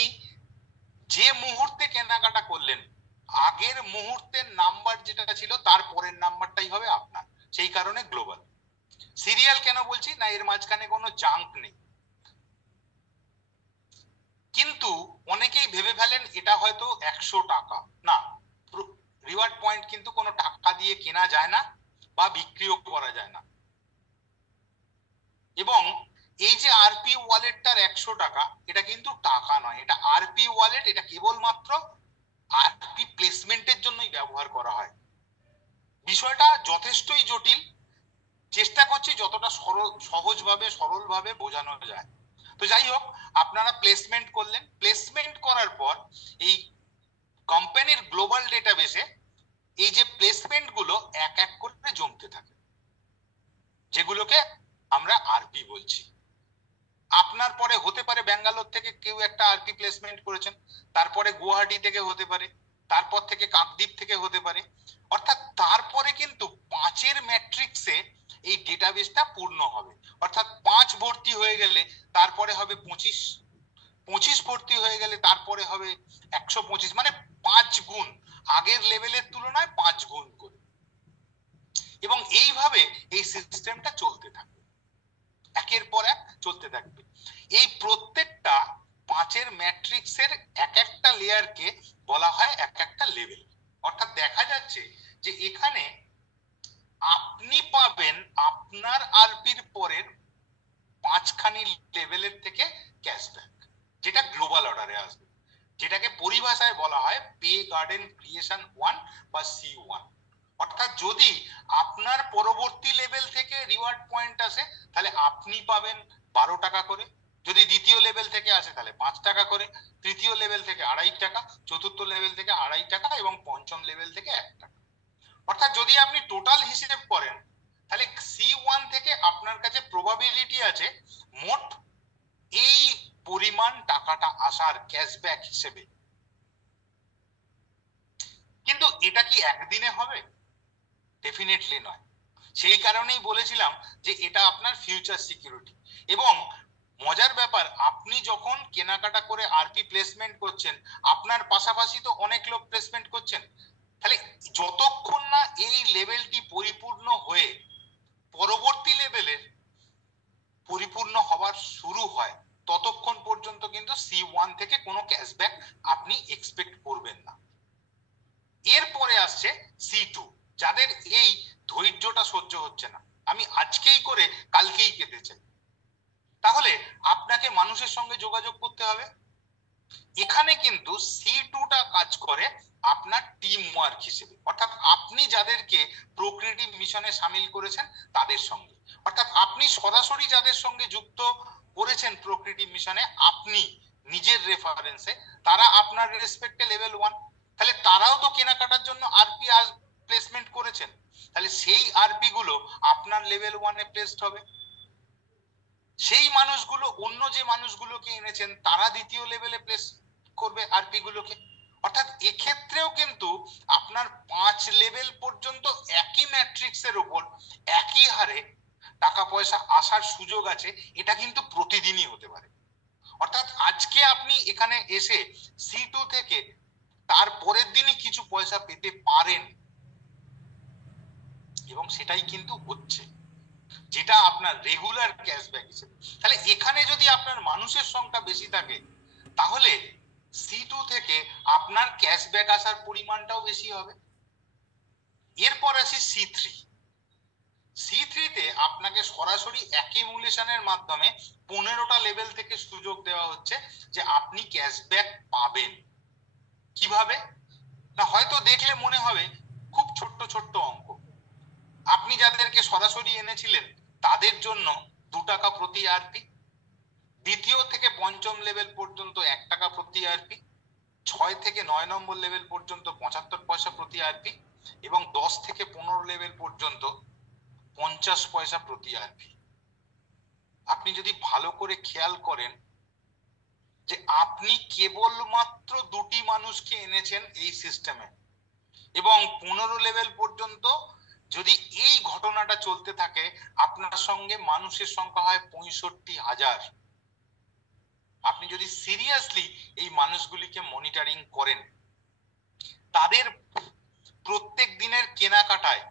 যে মুহূর্তে কেনাকাটা করলেন, আগের মুহূর্তের নাম্বার যেটা ছিল তার পরের নাম্বারটাই হবে আপনার, সেই কারণে গ্লোবাল। সিরিয়াল কেন বলছি না, এর মাঝখানে কোনো জাঙ্ক নেই। কিন্তু অনেকেই ভেবে ফেলেন এটা হয়তো 100 টাকা, না, রিওয়ার্ড পয়েন্ট কিন্তু কোনো টাকা দিয়ে কেনা যায় না বা বিক্রিও করা যায় না। এবং এই যে আরপি ওয়ালেটটার 100 টাকা, এটা কিন্তু টাকা নয়, এটা আরপি ওয়ালেট, এটা কেবলমাত্র আরপি প্লেসমেন্টের জন্যই ব্যবহার করা হয়। বিষয়টা যথেষ্টই জটিল, চেষ্টা করছি যতটা সহজভাবে সরলভাবে বোঝানো যায়। তো যাই হোক, আপনারা প্লেসমেন্ট করলেন, প্লেসমেন্ট করার পর এই কোম্পানির গ্লোবাল ডেটাবেসে এই যে প্লেসমেন্ট গুলো এক এক করে জমতে থাকে, যেগুলোকে আমরা আরপি বলছি। আপনার পরে হতে পারে ব্যাঙ্গালোর থেকে কেউ একটা আরপি প্লেসমেন্ট করেছেন, তারপরে গুয়াহাটি থেকে হতে পারে, তারপর থেকে কাকদ্বীপ থেকে হতে পারে। অর্থাৎ তারপরে কিন্তু 5-এর ম্যাট্রিক্সে এই ডেটাবেসটা পূর্ণ হবে। অর্থাৎ 5 ভর্তি হয়ে গেলে তারপরে হবে 25, 25 ভর্তি হয়ে গেলে তারপরে হবে 125, মানে 5 গুণ, আগের লেভেলের তুলনায় 5 গুণ করে। এবং এইভাবে এই সিস্টেমটা চলতে থাকবে, একের পর এক চলতে থাকবে। এই প্রত্যেকটা 5-এর ম্যাট্রিক্সের এক একটা লেয়ারকে বলা হয় এক একটা লেভেল। অর্থাৎ দেখা যাচ্ছে যে এখানে আপনি পাবেন আপনার আরপির পরের 5খানি লেভেলের থেকে ক্যাশব্যাক, যেটা গ্লোবাল অর্ডারে আসবে, যেটাকে পরিভাষায় বলা হয় পে গার্ডেন ক্রিয়েশন 1 বা C1। অর্থাৎ যদি আপনার পরবর্তী লেভেল থেকে রিওয়ার্ড পয়েন্ট আসে তাহলে আপনি পাবেন 12 টাকা করে, যদি দ্বিতীয় লেভেল থেকে আসে তাহলে 5 টাকা করে, তৃতীয় লেভেল থেকে 2.5 টাকা, চতুর্থ লেভেল থেকে 2.5 টাকা এবং পঞ্চম লেভেল থেকে 1 টাকা। অর্থাৎ যদি আপনি টোটাল হিসেব করেন তাহলে C1 থেকে আপনার কাছে প্রবাবিলিটি আছে মোট এই পরিমাণ টাকাটা আসার ক্যাশব্যাক হিসেবে। কিন্তু এটা কি একদিনে হবে? ডেফিনেটলি নয়। সেই কারণেই বলেছিলাম যে এটা আপনার ফিউচার সিকিউরিটি। এবং মজার ব্যাপার, আপনি যখন কেনাকাটা করে আরপি প্লেসমেন্ট করছেন, আপনার পাশাপাশি তো অনেক লোক প্লেসমেন্ট করছেন, তাহলে যতক্ষণ না এই লেভেলটি পরিপূর্ণ হয়ে পরবর্তী লেভেলের পরিপূর্ণ হবার শুরু হয়, ততক্ষণ পর্যন্ত কিন্তু C1 থেকে কোনো ক্যাশব্যাক আপনি এক্সপেক্ট করবেন না। এরপরে আসছে C2, যাদের এই ধৈর্যটা সহ্য হচ্ছে না, আমি আজকেই করে কালকেই পেতে চাই, তাহলে আপনাকে মানুষের সঙ্গে যোগাযোগ করতে হবে। এখানে কিন্তু C2টা কাজ করে আপনার টিম ওয়ার্ক হিসেবে। অর্থাৎ আপনি যাদেরকে প্রকৃতি মিশনে সামিল করেছেন তাদের সঙ্গে, অর্থাৎ আপনি সরাসরি যাদের সঙ্গে যুক্ত করেছেন প্রকৃতি মিশনে আপনি নিজের রেফারেন্সে, তারা আপনার রেসপেক্টে লেভেল 1, তাহলে তারাও তো কেনাকাটার জন্য আরপি প্লেসমেন্ট করেছেন, তাহলে সেই আরপি গুলো আপনার লেভেল 1-এ প্লেসড হবে। সেই মানুষগুলো অন্য যে মানুষগুলোকে এনেছেন তারা দ্বিতীয় লেভেলে প্লেস করবে আরপি গুলোকে। অর্থাৎ এক্ষেত্রেও কিন্তু আপনার 5 লেভেল পর্যন্ত একই ম্যাট্রিক্সের উপর একই হারে টাকা পয়সা আসার সুযোগ আছে। এটা কিন্তু প্রতিদিনই হতে পারে। অর্থাৎ আজকে আপনি এখানে এসে C2 থেকে তার পরের দিনই কিছু পয়সা পেতে পারেন, এবং সেটাই কিন্তু হচ্ছে, যেটা আপনার রেগুলার ক্যাশব্যাক হিসেবে। তাহলে এখানে যদি আপনার মানুষের সংখ্যা বেশি থাকে তাহলে C2 থেকে আপনার ক্যাশব্যাক আসার পরিমাণটাও বেশি হবে। এরপর আসি C3। C3-তে আপনাকে সরাসরি অ্যাকিউমুলেশনের মাধ্যমে 15টা লেভেল থেকে সুযোগ দেওয়া হচ্ছে যে আপনি ক্যাশব্যাক পাবেন। কিভাবে না, হয়তো দেখলে মনে হবে খুব ছোট্ট ছোট্ট অঙ্ক। আপনি যাদেরকে সরাসরি এনেছিলেন তাদের জন্য 2 টাকা প্রতি আরপি, দ্বিতীয় থেকে পঞ্চম লেভেল পর্যন্ত 1 টাকা প্রতি আরপি, 6 থেকে 9 নম্বর লেভেল পর্যন্ত 75 পয়সা প্রতি আরপি, এবং 10 থেকে 15 লেভেল পর্যন্ত 50 পয়সা প্রতি আরপি। আপনি যদি ভালো করে খেয়াল করেন যে আপনি কেবলমাত্র 2টি মানুষকে এনেছেন এই সিস্টেমে, এবং 15 লেভেল পর্যন্ত যদি এই ঘটনাটা চলতে থাকে আপনার সঙ্গে মানুষের সংখ্যা হয় 65,000। আপনি যদি সিরিয়াসলি এই মানুষগুলিকে মনিটরিং করেন, তাদের প্রত্যেক দিনের কেনাকাটায়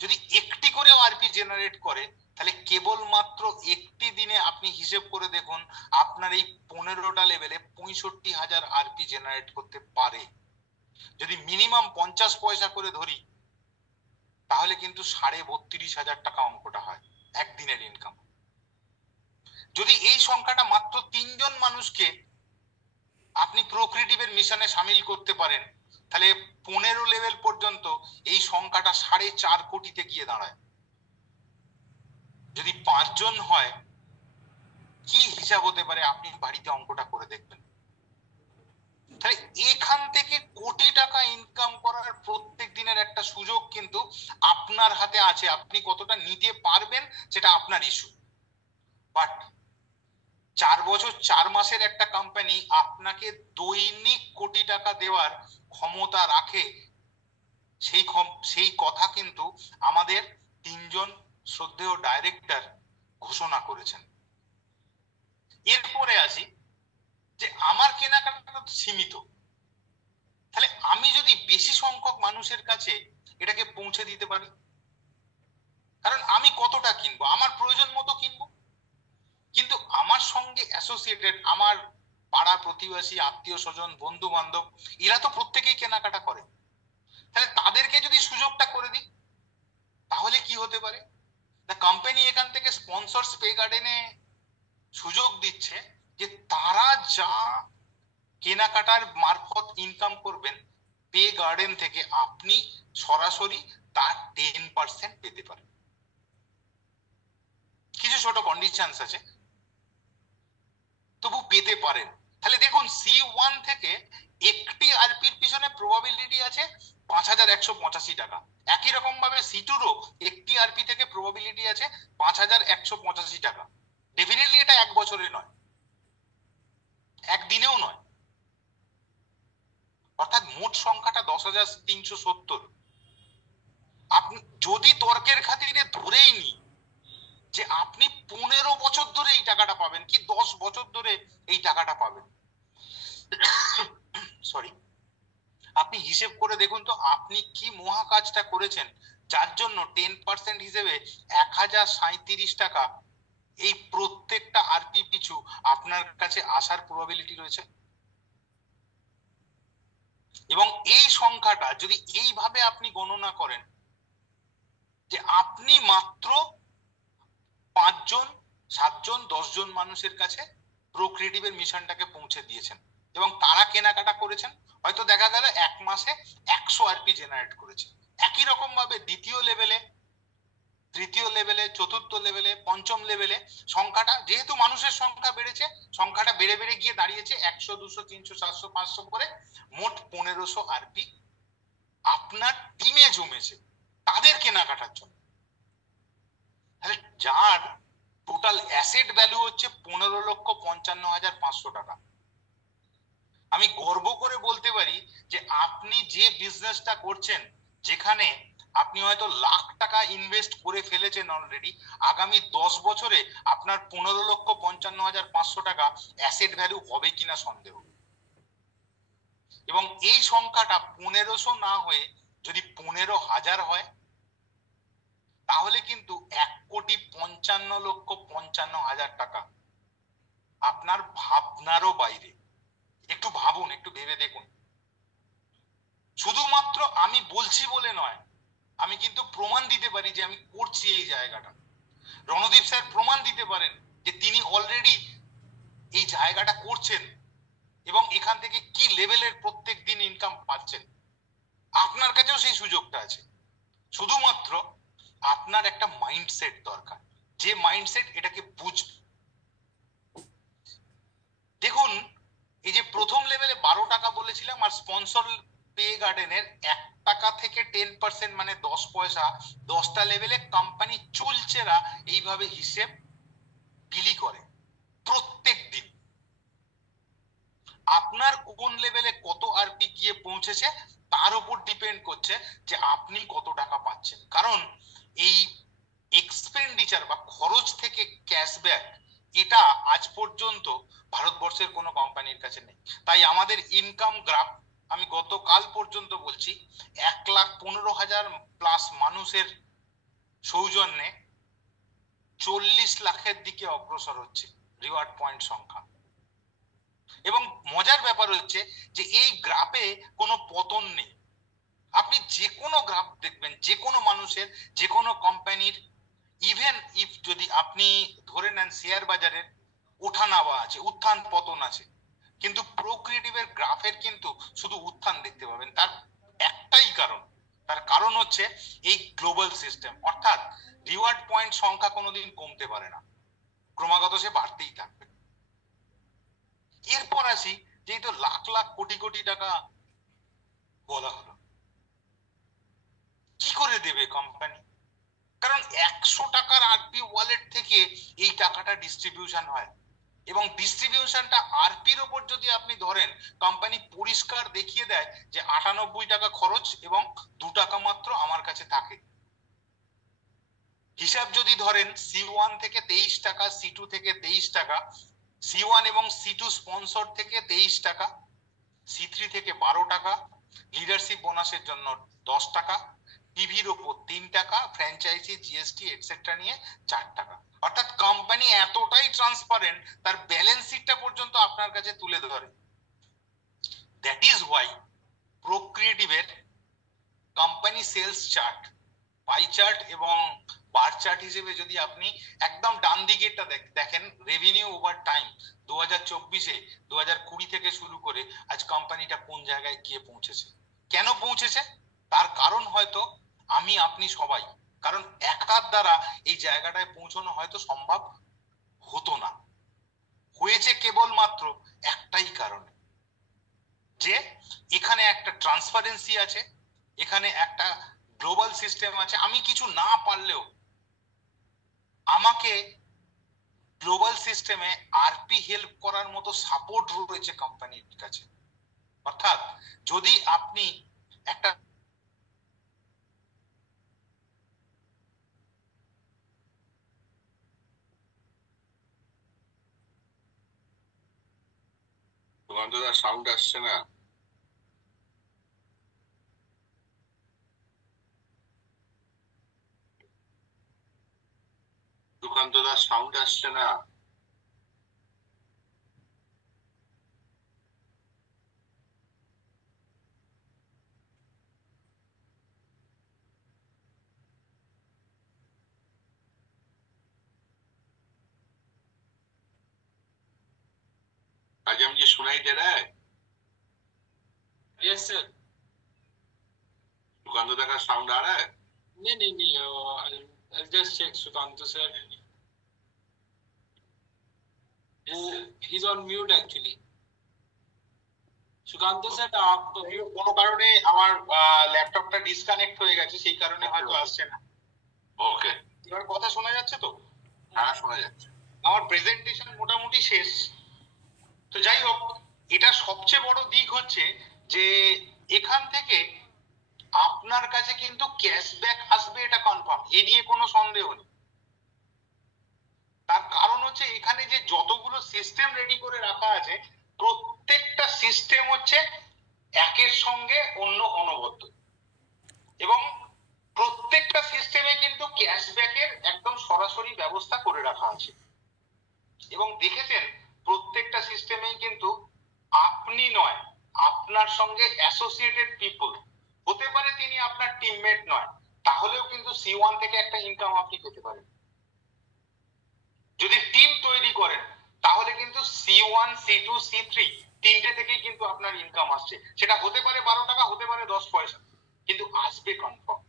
যদি একটি করে আরপি জেনারেট করে, তাহলে কেবলমাত্র একটি দিনে আপনি হিসেব করে দেখুন আপনার এই 15টা লেভেলে 65,000 আরপি জেনারেট করতে পারে। যদি মিনিমাম 50 পয়সা করে ধরি তাহলে কিন্তু 32,500 টাকা অঙ্কটা হয় একদিনের ইনকাম। যদি এই সংখ্যাটা মাত্র 3 জন মানুষকে আপনি প্রক্রিয়েটিভের মিশনে সামিল করতে পারেন তাহলে 15 লেভেল পর্যন্ত এই সংখ্যাটা 4.5 কোটিতে গিয়ে দাঁড়ায়। যদি 5 জন হয় কি হিসাব হতে পারে আপনি বাড়িতে অঙ্কটা করে দেখবেন। তাহলে এখান থেকে কোটি টাকা ইনকাম করার প্রত্যেক দিনের একটা সুযোগ কিন্তু আপনার হাতে আছে। আপনি কতটা নিতে পারবেন সেটা আপনার ইস্যু। বাট 4 বছর 4 মাসের একটা কোম্পানি আপনাকে দৈনিক কোটি টাকা দেওয়ার ক্ষমতা রাখে, সেই কথা কিন্তু আমাদের 3জন শ্রদ্ধেয় ডাইরেক্টর ঘোষণা করেছেন। এরপরে আসি যে আমার কেনাকাটা সীমিত, তাহলে আমি যদি বেশি সংখ্যক মানুষের কাছে এটাকে পৌঁছে দিতে পারি, কারণ আমি কতটা কিনবো, আমার প্রয়োজন মতো কিনবো, কিন্তু আমার সঙ্গে অ্যাসোসিয়েটেড আমার পাড়া প্রতিবেশী, আত্মীয় স্বজন, বন্ধু বান্ধব, এরা তো প্রত্যেকেই কেনাকাটা করে। তাহলে তাদেরকে যদি সুযোগটা করে দিই তাহলে কি হতে পারে, না কোম্পানি এখান থেকে স্পন্সরস পে গার্ডেনে সুযোগ দিচ্ছে যে তারা যা কেনাকাটার মারফত ইনকাম করবেন পে গার্ডেন থেকে আপনি সরাসরি তার 10% পেতে পারেন। কিছু ছোট কন্ডিশনস আছে, তবু পেতে পারেন। তাহলে দেখুন C1 থেকে একটি আরপির পিছনে প্রবাবিলিটি আছে 5185 টাকা। একই রকম ভাবে C2রও একটি আরপি থেকে প্রবাবিলিটি আছে 5185 টাকা। ডেফিনেটলি এটা এক বছরে নয়, একদিনেও নয়, অর্থাৎ মোট সংখ্যাটা 10,370। আপনি যদি তর্কের খাতিরে ধরেই নি যে আপনি 15 বছর ধরে এই টাকাটা পাবেন কি 10 বছর ধরে এই টাকাটা পাবেন, সরি, আপনি হিসেব করে দেখুন তো আপনি কি মহা কাজটা করেছেন যার জন্য 10% হিসেবে 1037 টাকা এই প্রত্যেকটা আরপি পিছু আপনার কাছে আসার প্রবাবিলিটি রয়েছে। এবং এই সংখ্যাটা যদি এইভাবে আপনি গণনা করেন যে আপনি মাত্র 5 জন 7 জন 10 জন মানুষের কাছে প্রোক্রিয়েটিভের মিশনটাকে পৌঁছে দিয়েছেন এবং তারা কেনাকাটা করেছেন, হয়তো দেখা গেল এক মাসে 100 আরপি জেনারেট করেছে। একই রকম ভাবে দ্বিতীয় লেভেলে, তৃতীয় লেভেলে, চতুর্থ লেভেলে, পঞ্চম লেভেলে সংখ্যাটা, যেহেতু মানুষের সংখ্যা বেড়েছে, সংখ্যাটা বেড়ে বেড়ে গিয়ে দাঁড়িয়েছে 100 200 300 400 500 করে মোট 1500 আরপি আপনার টিমে জমেছে তাদের কেনাকাটার জন্য। তাহলে যার টোটাল অ্যাসেট ভ্যালু হচ্ছে 15,55,500 টাকা। আমি গর্ব করে বলতে পারি যে আপনি যে বিজনেসটা করছেন, যেখানে আপনি হয়তো লাখ টাকা ইনভেস্ট করে ফেলেছেন অলরেডি, আগামী 10 বছরে আপনার 15,55,500 টাকা অ্যাসেট ভ্যালু হবে কিনা সন্দেহ। এবং এই সংখ্যাটা 1500 না হয়ে যদি 15,000 হয় তাহলে কিন্তু 1,55,55,000 টাকা আপনার ভাবনারও বাইরে। একটু ভাবুন, একটু ভেবে দেখুন। শুধুমাত্র আমি বলছি বলে নয়, আমি কিন্তু প্রমাণ দিতে পারি যে আমি করছি এই জায়গাটা। রণদীপ স্যার প্রমাণ দিতে পারেন যে তিনি অলরেডি এই জায়গাটা করছেন এবং এখান থেকে কি লেভেলের প্রত্যেক দিন ইনকাম পাচ্ছেন। আপনার কাছেও সেই সুযোগটা আছে, শুধুমাত্র আপনার একটা মাইন্ডসেট দরকার, যে মাইন্ডসেট এটাকে বুঝবে। দেখুন এই যে প্রথম লেভেলে 12 টাকা বলেছিলাম, আর স্পন্সর পে গার্ডেনের 1 টাকা থেকে 10% মানে 10 পয়সা 10টা লেভেলে কোম্পানি চুলচেরা এইভাবে হিসেব বিলি করে প্রত্যেক দিন। আপনার কোন লেভেলে কত আরপি গিয়ে পৌঁছেছে তার উপর ডিপেন্ড করছে যে আপনি কত টাকা পাচ্ছেন। কারণ এই এক্সপেন্ডিচার বা খরচ থেকে ক্যাশব্যাক এটা আজ পর্যন্ত ভারতবর্ষের কোনো কোম্পানির কাছে নেই। তাই আমাদের ইনকাম গ্রাফ আমি গতকাল পর্যন্ত বলছি 1,15,000 প্লাস মানুষের সৌজন্যে 40 লাখের দিকে অগ্রসর হচ্ছে রিওয়ার্ড পয়েন্ট সংখ্যা। এবং মজার ব্যাপার হচ্ছে যে এই গ্রাফে কোনো পতন নেই। আপনি যে কোনো গ্রাফ দেখবেন, যে কোনো মানুষের, যে কোনো কোম্পানির, ইভেন ইফ যদি আপনি ধরে নেন শেয়ার বাজারের ওঠানামা আছে, উত্থান পতন আছে, কিন্তু প্রোক্রিয়েটিভের গ্রাফের কিন্তু শুধু উত্থান দেখতে পাবেন। তার একটাই কারণ, তার কারণ হচ্ছে এই গ্লোবাল সিস্টেম, অর্থাৎ রিওয়ার্ড পয়েন্ট সংখ্যা কোনোদিন কমতে পারে না, ক্রমাগত সে বাড়তেই থাকবে। এরপর আসি যেই তো লাখ লাখ কোটি কোটি টাকা বলা হলো, কি করে দেবে কোম্পানি? কারণ 100 টাকার আরপি ওয়ালেট থেকে এই টাকাটা ডিস্ট্রিবিউশন হয়, এবং ডিস্ট্রিবিউশনটা আরপির ওপর যদি আপনি ধরেন, কোম্পানি পরিষ্কার দেখিয়ে দেয় যে 98 টাকা খরচ এবং 2 টাকা মাত্র আমার কাছে থাকে। হিসাব যদি ধরেন C1 থেকে 23 টাকা, C2 থেকে 23 টাকা, C1 এবং C2 স্পন্সর থেকে 23 টাকা, C3 থেকে 12 টাকা, লিডারশিপ বোনাসের জন্য 10 টাকা, টিভির ওপর 3 টাকা, ফ্র্যাঞ্চাইজি, জিএসটি এটসেট্রা নিয়ে 4 টাকা। অর্থাৎ কোম্পানি এতটাই ট্রান্সপারেন্ট, তার ব্যালেন্স শিটটা পর্যন্ত আপনার কাছে তুলে ধরে। দ্যাট ইজ ওয়াই প্রোক্রিয়েটিভের company sales chart, pie chart এবং বার চার্ট হিসেবে যদি আপনি একদম ডান দিকেরটা দেখেন, রেভিনিউ ওভার টাইম 2024-এ 2020 থেকে শুরু করে আজ কোম্পানিটা কোন জায়গায় গিয়ে পৌঁছেছে। কেন পৌঁছেছে তার কারণ হয়তো আমি আপনি সবাই, কারণ একার দ্বারা এই জায়গাটায় পৌঁছানো হয়তো সম্ভব হতো না। হয়েছে কেবলমাত্র একটাই কারণে, যে এখানে একটা ট্রান্সপারেন্সি আছে, এখানে একটা গ্লোবাল সিস্টেম আছে। আমি কিছু না পারলেও আমাকে গ্লোবাল সিস্টেমে আরপি হেল্প করার মতো সাপোর্ট রয়েছে কোম্পানির কাছে। অর্থাৎ যদি আপনি একটা সুকান্তদার সাউন্ড আসছে না। সুকান্তদার সাউন্ড আসছে না। आज मुझे सुनाई दे रहा है? Yes sir. सुकांतदा का साउंड आ रहा है? नहीं नहीं नहीं, I'll just check Sukanta sir. He's on mute actually। Sukanta sir आप কোনো কারণে আমার ল্যাপটপটা ডিসকানেক্ট হয়ে গেছে, সেই কারণে হয়তো আসছে না। ওকে, এবার কথা শোনা যাচ্ছে তো? হ্যাঁ শোনা যাচ্ছে। আমার প্রেজেন্টেশন মোটামুটি শেষ। তো যাই হোক, এটা সবচেয়ে বড় দিক হচ্ছে যে এখান থেকে আপনার কাছে কিন্তু ক্যাশব্যাক আসবে, এটা কনফার্ম, এ নিয়ে কোনো সন্দেহ নেই। তার কারণ হচ্ছে এখানে যে যতগুলো সিস্টেম রেডি করে রাখা আছে, প্রত্যেকটা সিস্টেম হচ্ছে একের সঙ্গে অন্য অনবদ্য, এবং প্রত্যেকটা সিস্টেমে কিন্তু ক্যাশব্যাকের একদম সরাসরি ব্যবস্থা করে রাখা আছে। এবং দেখেছেন প্রত্যেকটা সিস্টেমেই কিন্তু আপনি নয়, আপনার সঙ্গে অ্যাসোসিয়েটেড পিপল, হতে পারে তিনি আপনার টিমমেট নয়, তাহলেও কিন্তু C1 থেকে একটা ইনকাম আপনি পেতে পারেন। যদি টিম তৈরি করেন তাহলে কিন্তু C1, C2, C3 তিনটে থেকেই কিন্তু আপনার ইনকাম আসছে। সেটা হতে পারে 12 টাকা, হতে পারে 10 পয়সা, কিন্তু আসবে কনফার্ম।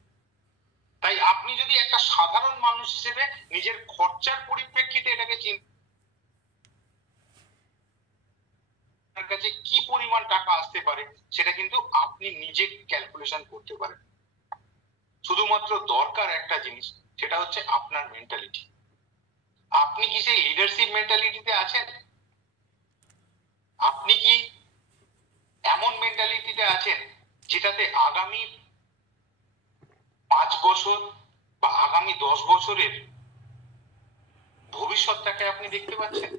তাই আপনি যদি একটা সাধারণ মানুষ হিসেবে নিজের খরচার পরিপ্রেক্ষিতে এটাকে আপনার কাছে কি পরিমাণ টাকা আসতে পারে সেটা কিন্তু আপনি নিজে ক্যালকুলেশন করতে পারেন। শুধুমাত্র দরকার একটা জিনিস, সেটা হচ্ছে আপনার মেন্টালিটি। আপনি কি সেই লিডারশিপ মেন্টালিটিতে আছেন? আপনি কি এমন মেন্টালিটিতে আছেন যেটাতে আগামী 5 বছর বা আগামী 10 বছরের ভবিষ্যৎটাকে আপনি দেখতে পাচ্ছেন,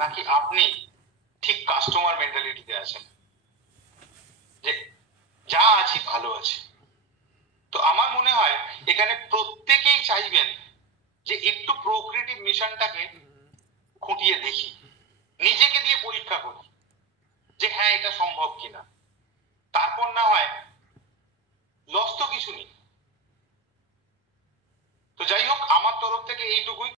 নাকি আপনি ঠিক কাস্টমার মেন্টালিটিতে আছেন যে যা আছি ভালো আছে? তো আমার মনে হয় এখানে প্রত্যেকেই চাইবেন যে একটু প্রোক্রিয়েটিভ মিশনটাকে খুঁটিয়ে দেখি, নিজেকে দিয়ে পরীক্ষা করি যে হ্যাঁ এটা সম্ভব কিনা। তারপর না হয় লস তো কিছু নেই। তো যাই হোক, আমার তরফ থেকে এইটুকুই।